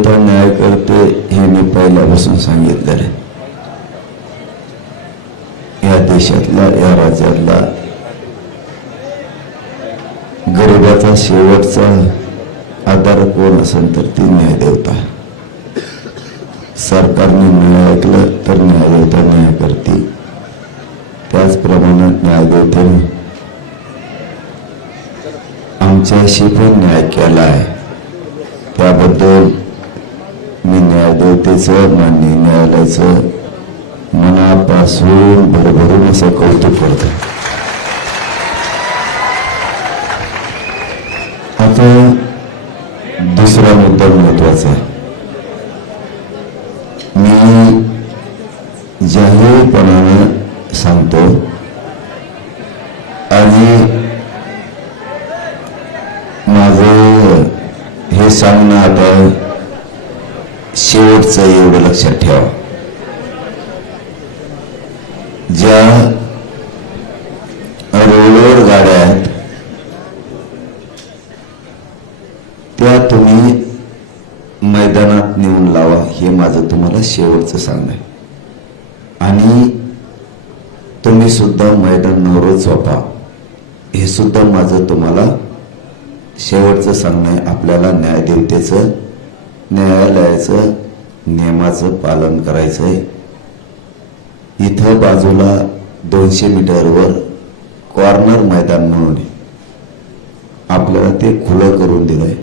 देवता न्याय करते हे मी पहिल्यापासून सांगितलेलं आहे. या देशातला, या राज्यातला गरिबाचा शेवटचा आधार कोण असेल तर ती न्याय देवता. सरकारने न्याय ऐकलं तर न्याय देवता न्याय करते. त्याचप्रमाणे न्याय देवतेने आमच्याशी पण न्याय केला आहे. त्याबद्दल मी न्यायदेवतेचं, माननीय न्यायालयाचं मनापासून भरभरून असं कौतुक करतो. आता दुसरा मुद्दा महत्वाचा आहे. मी जाहीरपणानं सांगतो आणि माझं हे सांगणं आता शेवटचं एवढं लक्षात ठेवा. ज्या रोडवर गाड्या आहेत त्या तुम्ही मैदानात नेऊन लावा, हे माझं तुम्हाला शेवटचं सांगणं आहे. आणि तुम्ही सुद्धा मैदानावर झोपा, हे सुद्धा माझं तुम्हाला शेवटचं सांगणं आहे. आपल्याला न्यायदेवतेचं, न्यायालयाचं नियमाचं पालन करायचं आहे. इथं बाजूला 200 मीटरवर कॉर्नर मैदान म्हणून आपल्याला ते खुलं करून दिलंय.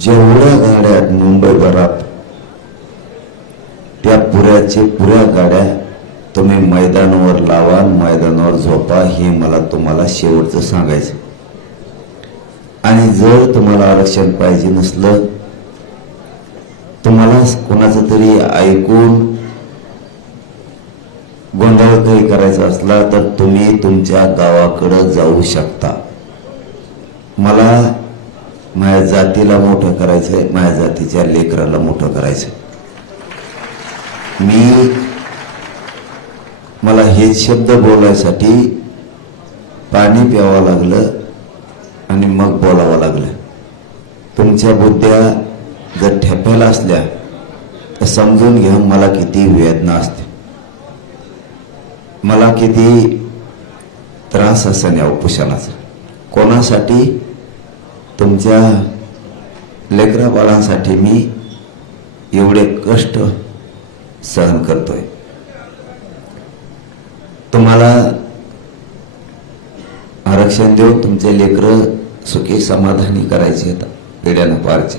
जेवढ्या गाड्या मुंबईभरात त्या पुऱ्या गाड्या तुम्ही मैदानावर लावा, मैदानावर झोपा, हे मला तुम्हाला शेवटचं सांगायचं. आणि जर तुम्हाला आरक्षण पाहिजे नसलं, तुम्हाला कोणाचं तरी ऐकून गोंधळ काही करायचा असला तर तुम्ही तुमच्या गावाकडं जाऊ शकता. मला माझ्या जातीला मोठं करायचंय, माझ्या जातीच्या लेकराला मोठं करायचंय. मला हेच शब्द बोलायसाठी पाणी प्यावं लागलं आणि मग बोलावं लागलं. तुमच्या बुद्ध्या जर ठेप्याला असल्या तर समजून घ्या मला किती वेदना असते, मला किती त्रास असेल या उपोषणाचा. कोणासाठी? तुमच्या लेकरा बाळांसाठी मी एवढे कष्ट सहन करतोय. तुम्हाला आरक्षण देऊन तुमचे लेकरं सुखी समाधानी करायचे आहेत, पिढ्यानं पारचे.